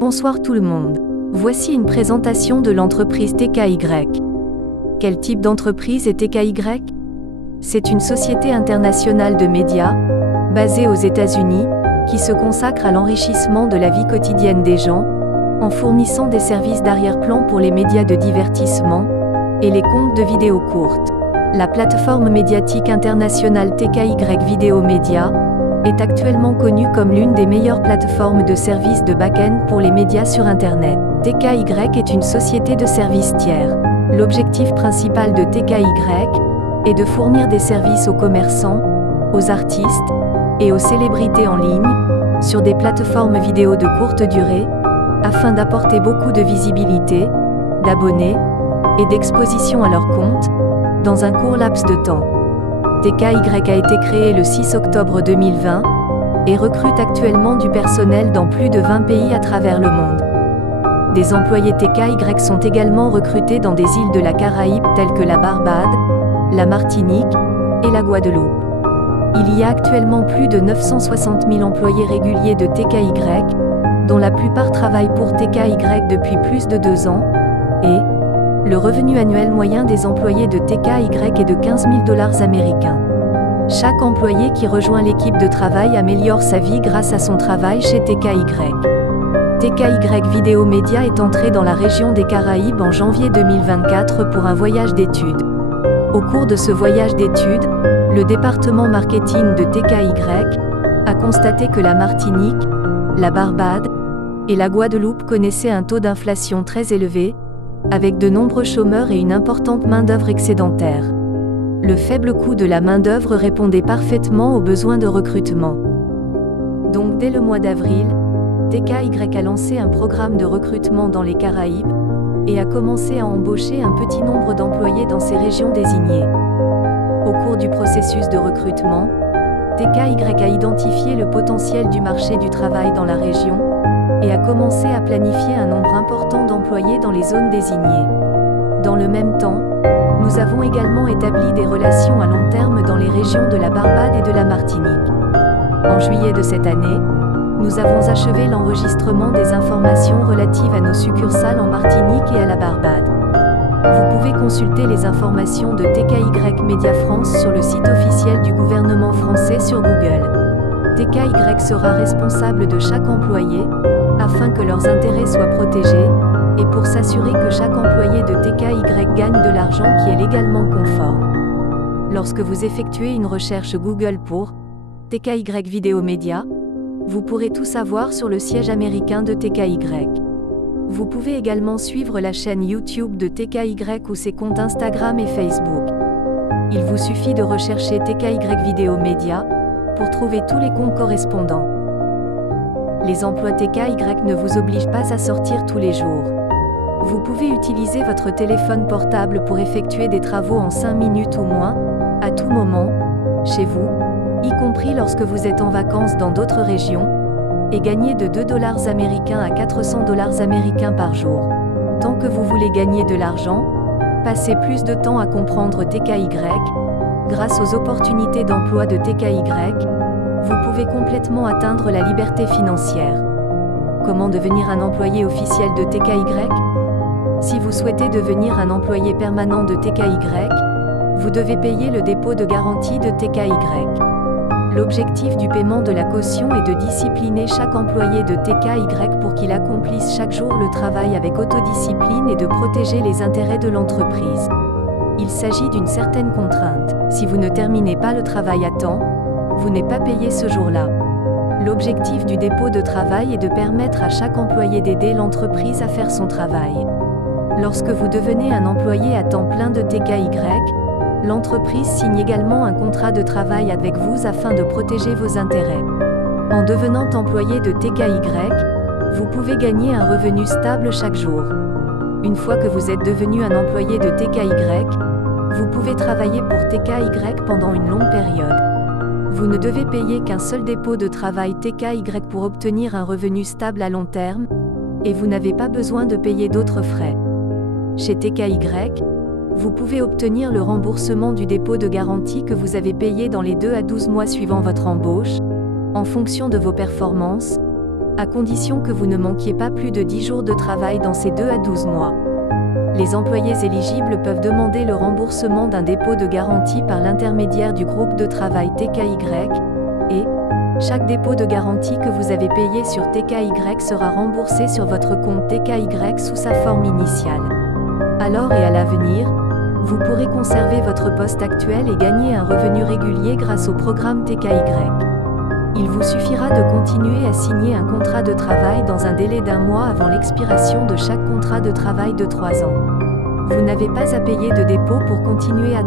Bonsoir tout le monde. Voici une présentation de l'entreprise TKY. Quel type d'entreprise est TKY? C'est une société internationale de médias, basée aux États-Unis, qui se consacre à l'enrichissement de la vie quotidienne des gens, en fournissant des services d'arrière-plan pour les médias de divertissement et les comptes de vidéos courtes. La plateforme médiatique internationale TKY Video Media est actuellement connue comme l'une des meilleures plateformes de services de back-end pour les médias sur Internet. TKY est une société de services tiers. L'objectif principal de TKY est de fournir des services aux commerçants, aux artistes et aux célébrités en ligne, sur des plateformes vidéo de courte durée, afin d'apporter beaucoup de visibilité, d'abonnés et d'exposition à leur compte, dans un court laps de temps. TKY a été créé le 6 octobre 2020 et recrute actuellement du personnel dans plus de 20 pays à travers le monde. Des employés TKY sont également recrutés dans des îles de la Caraïbe telles que la Barbade, la Martinique et la Guadeloupe. Il y a actuellement plus de 960 000 employés réguliers de TKY, dont la plupart travaillent pour TKY depuis plus de 2 ans, et le revenu annuel moyen des employés de TKY est de 15 000 $ américains. Chaque employé qui rejoint l'équipe de travail améliore sa vie grâce à son travail chez TKY. TKY Video Media est entré dans la région des Caraïbes en janvier 2024 pour un voyage d'études. Au cours de ce voyage d'études, le département marketing de TKY a constaté que la Martinique, la Barbade et la Guadeloupe connaissaient un taux d'inflation très élevé, avec de nombreux chômeurs et une importante main-d'œuvre excédentaire. Le faible coût de la main-d'œuvre répondait parfaitement aux besoins de recrutement. Donc dès le mois d'avril, TKY a lancé un programme de recrutement dans les Caraïbes et a commencé à embaucher un petit nombre d'employés dans ces régions désignées. Au cours du processus de recrutement, TKY a identifié le potentiel du marché du travail dans la région et a commencé à planifier un nombre important d'employés dans les zones désignées. Dans le même temps, nous avons également établi des relations à long terme dans les régions de la Barbade et de la Martinique. En juillet de cette année, nous avons achevé l'enregistrement des informations relatives à nos succursales en Martinique et à la Barbade. Vous pouvez consulter les informations de TKY Media France sur le site officiel du gouvernement français sur Google. TKY sera responsable de chaque employé, afin que leurs intérêts soient protégés, et pour s'assurer que chaque employé de TKY gagne de l'argent qui est légalement conforme. Lorsque vous effectuez une recherche Google pour TKY Video Media, vous pourrez tout savoir sur le siège américain de TKY. Vous pouvez également suivre la chaîne YouTube de TKY ou ses comptes Instagram et Facebook. Il vous suffit de rechercher TKY Video Media pour trouver tous les comptes correspondants. Les emplois TKY ne vous obligent pas à sortir tous les jours. Vous pouvez utiliser votre téléphone portable pour effectuer des travaux en 5 minutes ou moins, à tout moment, chez vous, y compris lorsque vous êtes en vacances dans d'autres régions, et gagner de 2 $ américains à 400 $ américains par jour. Tant que vous voulez gagner de l'argent, passez plus de temps à comprendre TKY. Grâce aux opportunités d'emploi de TKY, vous pouvez complètement atteindre la liberté financière. Comment devenir un employé officiel de TKY? Si vous souhaitez devenir un employé permanent de TKY, vous devez payer le dépôt de garantie de TKY. L'objectif du paiement de la caution est de discipliner chaque employé de TKY pour qu'il accomplisse chaque jour le travail avec autodiscipline et de protéger les intérêts de l'entreprise. Il s'agit d'une certaine contrainte. Si vous ne terminez pas le travail à temps, vous n'êtes pas payé ce jour-là. L'objectif du dépôt de travail est de permettre à chaque employé d'aider l'entreprise à faire son travail. Lorsque vous devenez un employé à temps plein de TKY, l'entreprise signe également un contrat de travail avec vous afin de protéger vos intérêts. En devenant employé de TKY, vous pouvez gagner un revenu stable chaque jour. Une fois que vous êtes devenu un employé de TKY, vous pouvez travailler pour TKY pendant une longue période. Vous ne devez payer qu'un seul dépôt de travail TKY pour obtenir un revenu stable à long terme, et vous n'avez pas besoin de payer d'autres frais. Chez TKY, vous pouvez obtenir le remboursement du dépôt de garantie que vous avez payé dans les 2 à 12 mois suivant votre embauche, en fonction de vos performances, à condition que vous ne manquiez pas plus de 10 jours de travail dans ces 2 à 12 mois. Les employés éligibles peuvent demander le remboursement d'un dépôt de garantie par l'intermédiaire du groupe de travail TKY, et chaque dépôt de garantie que vous avez payé sur TKY sera remboursé sur votre compte TKY sous sa forme initiale. Alors et à l'avenir, vous pourrez conserver votre poste actuel et gagner un revenu régulier grâce au programme TKY. Il vous suffira de continuer à signer un contrat de travail dans un délai d'1 mois avant l'expiration de chaque contrat de travail de 3 ans. Vous n'avez pas à payer de dépôt pour continuer à